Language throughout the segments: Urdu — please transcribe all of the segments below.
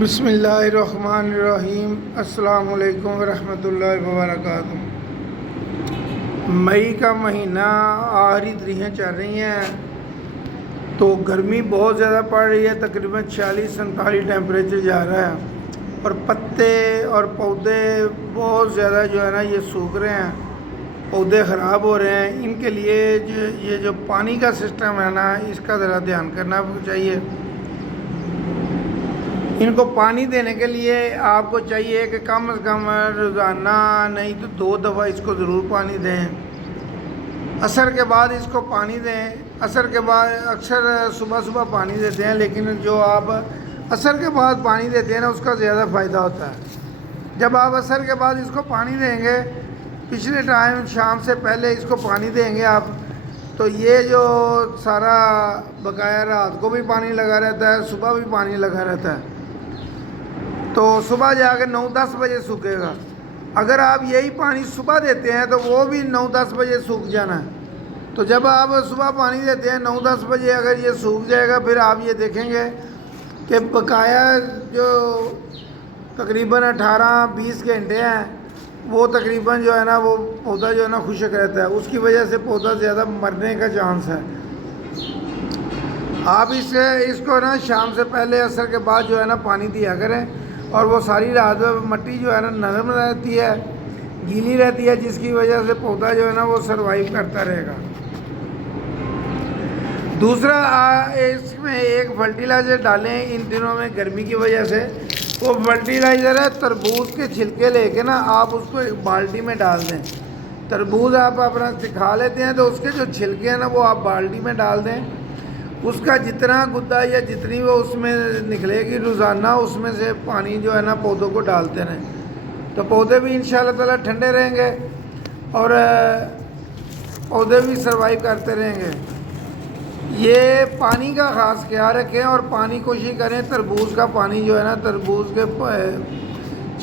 بسم اللہ الرحمن الرحیم۔ السلام علیکم ورحمۃ اللہ وبرکاتہ۔ مئی کا مہینہ آخری تاریخیں چل رہی ہیں تو گرمی بہت زیادہ پڑ رہی ہے، تقریباً 46-47 ٹیمپریچر جا رہا ہے اور پتے اور پودے بہت زیادہ جو ہے نا یہ سوکھ رہے ہیں، پودے خراب ہو رہے ہیں۔ ان کے لیے یہ جو پانی کا سسٹم ہے نا اس کا ذرا دھیان کرنا چاہیے۔ ان کو پانی دینے کے لیے آپ کو چاہیے کہ کم از کم روزانہ نہیں تو 2 دفعہ اس کو ضرور پانی دیں۔ عصر کے بعد اس کو پانی دیں۔ عصر کے بعد اکثر صبح پانی دیتے ہیں، لیکن جو آپ عصر کے بعد پانی دیتے ہیں نا اس کا زیادہ فائدہ ہوتا ہے۔ جب آپ عصر کے بعد اس کو پانی دیں گے، پچھلے ٹائم شام سے پہلے اس کو پانی دیں گے آپ، تو یہ جو سارا بقایا رات کو بھی پانی لگا رہتا ہے، صبح بھی پانی لگا رہتا ہے، تو صبح جا کے 9-10 بجے سوکھے گا۔ اگر آپ یہی پانی صبح دیتے ہیں تو وہ بھی 9-10 بجے سوکھ جانا ہے۔ تو جب آپ صبح پانی دیتے ہیں 9-10 بجے اگر یہ سوکھ جائے گا، پھر آپ یہ دیکھیں گے کہ بقایا جو تقریباً 18-20 گھنٹے ہیں وہ تقریباً جو ہے نا وہ پودا جو ہے نا خشک رہتا ہے، اس کی وجہ سے پودا زیادہ مرنے کا چانس ہے۔ آپ اس کو نا شام سے پہلے عصر کے بعد جو ہے نا پانی دیا کریں، اور وہ ساری رات مٹی جو ہے نا نرم رہتی ہے، گیلی رہتی ہے، جس کی وجہ سے پودا جو ہے نا وہ سروائیو کرتا رہے گا۔ دوسرا اس میں ایک فرٹیلائزر ڈالیں ان دنوں میں گرمی کی وجہ سے۔ وہ فرٹیلائزر ہے تربوز کے چھلکے لے کے نا آپ اس کو ایک بالٹی میں ڈال دیں۔ تربوز آپ اپنا سکھا لیتے ہیں تو اس کے جو چھلکے ہیں نا وہ آپ بالٹی میں ڈال دیں۔ اس کا جتنا گدا یا جتنی وہ اس میں نکلے گی روزانہ اس میں سے پانی جو ہے نا پودوں کو ڈالتے رہیں، تو پودے بھی انشاءاللہ تعالیٰ ٹھنڈے رہیں گے اور پودے بھی سروائیو کرتے رہیں گے۔ یہ پانی کا خاص خیال رکھیں اور پانی کوشش کریں تربوز کا پانی جو ہے نا تربوز کے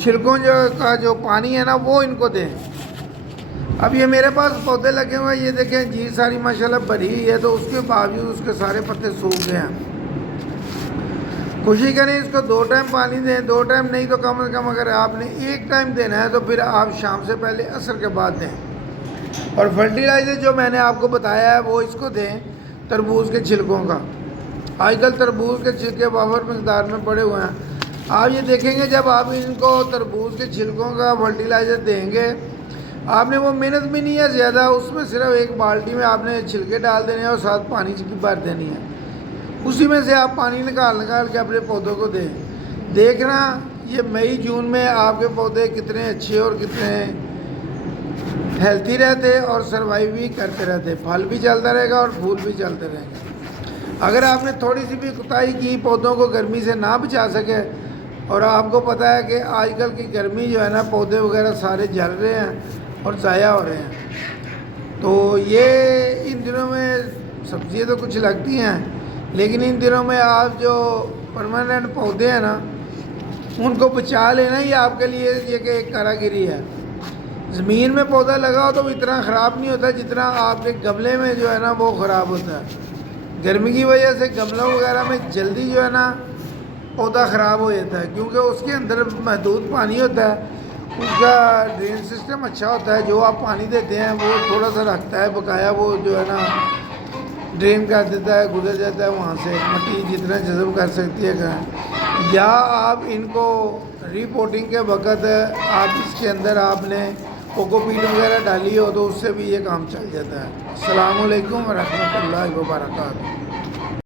چھلکوں کا جو پانی ہے نا وہ ان کو دیں۔ اب یہ میرے پاس پودے لگے ہوئے ہیں، یہ دیکھیں جی ساری ماشاءاللہ بھری ہوئی ہے، تو اس کے باوجود اس کے سارے پتے سوکھ گئے ہیں۔ کوشش کریں اس کو 2 ٹائم پانی دیں، 2 ٹائم نہیں تو کم از کم اگر آپ نے 1 ٹائم دینا ہے تو پھر آپ شام سے پہلے عصر کے بعد دیں۔ اور فرٹیلائزر جو میں نے آپ کو بتایا ہے وہ اس کو دیں تربوز کے چھلکوں کا۔ آج کل تربوز کے چھلکے وافر مقدار میں پڑے ہوئے ہیں۔ آپ یہ دیکھیں گے جب آپ ان کو تربوز کے چھلکوں کا فرٹیلائزر دیں گے، آپ نے وہ محنت بھی نہیں ہے زیادہ، اس میں صرف ایک بالٹی میں آپ نے چھلکے ڈال دینے ہیں اور ساتھ پانی کی بھر دینی ہے، اسی میں سے آپ پانی نکال کے اپنے پودوں کو دیں۔ دیکھنا یہ مئی جون میں آپ کے پودے کتنے اچھے اور کتنے ہیلتھی رہتے اور سروائیو بھی کرتے رہتے، پھل بھی چلتا رہے گا اور پھول بھی چلتے رہیں گے۔ اگر آپ نے تھوڑی سی بھی کوتاہی کی، پودوں کو گرمی سے نہ بچا سکے، اور آپ کو پتہ ہے کہ آج کل کی گرمی جو ہے نا پودے وغیرہ سارے جل رہے ہیں اور ضائع ہو رہے ہیں، تو یہ ان دنوں میں سبزیاں تو کچھ لگتی ہیں، لیکن ان دنوں میں آپ جو پرماننٹ پودے ہیں نا ان کو بچا لینا ہی آپ کے لیے یہ کہ ایک کاراگری ہے۔ زمین میں پودا لگا ہو تو وہ اتنا خراب نہیں ہوتا جتنا آپ کے گملے میں جو ہے نا وہ خراب ہوتا ہے۔ گرمی کی وجہ سے گملوں وغیرہ میں جلدی جو ہے نا پودا خراب ہو جاتا ہے، کیونکہ اس کے اندر محدود پانی ہوتا ہے، اس کا ڈرین سسٹم اچھا ہوتا ہے، جو آپ پانی دیتے ہیں وہ تھوڑا سا رکھتا ہے، بقایا وہ جو ہے نا ڈرین کر دیتا ہے، گزر جاتا ہے وہاں سے، مٹی جتنا جذب کر سکتی ہے کریں۔ یا آپ ان کو ری پوٹنگ کے وقت آپ اس کے اندر آپ نے کوکو پیٹ وغیرہ ڈالی ہو تو اس سے بھی یہ کام چل جاتا ہے۔ السلام علیکم ورحمۃ اللہ وبرکاتہ۔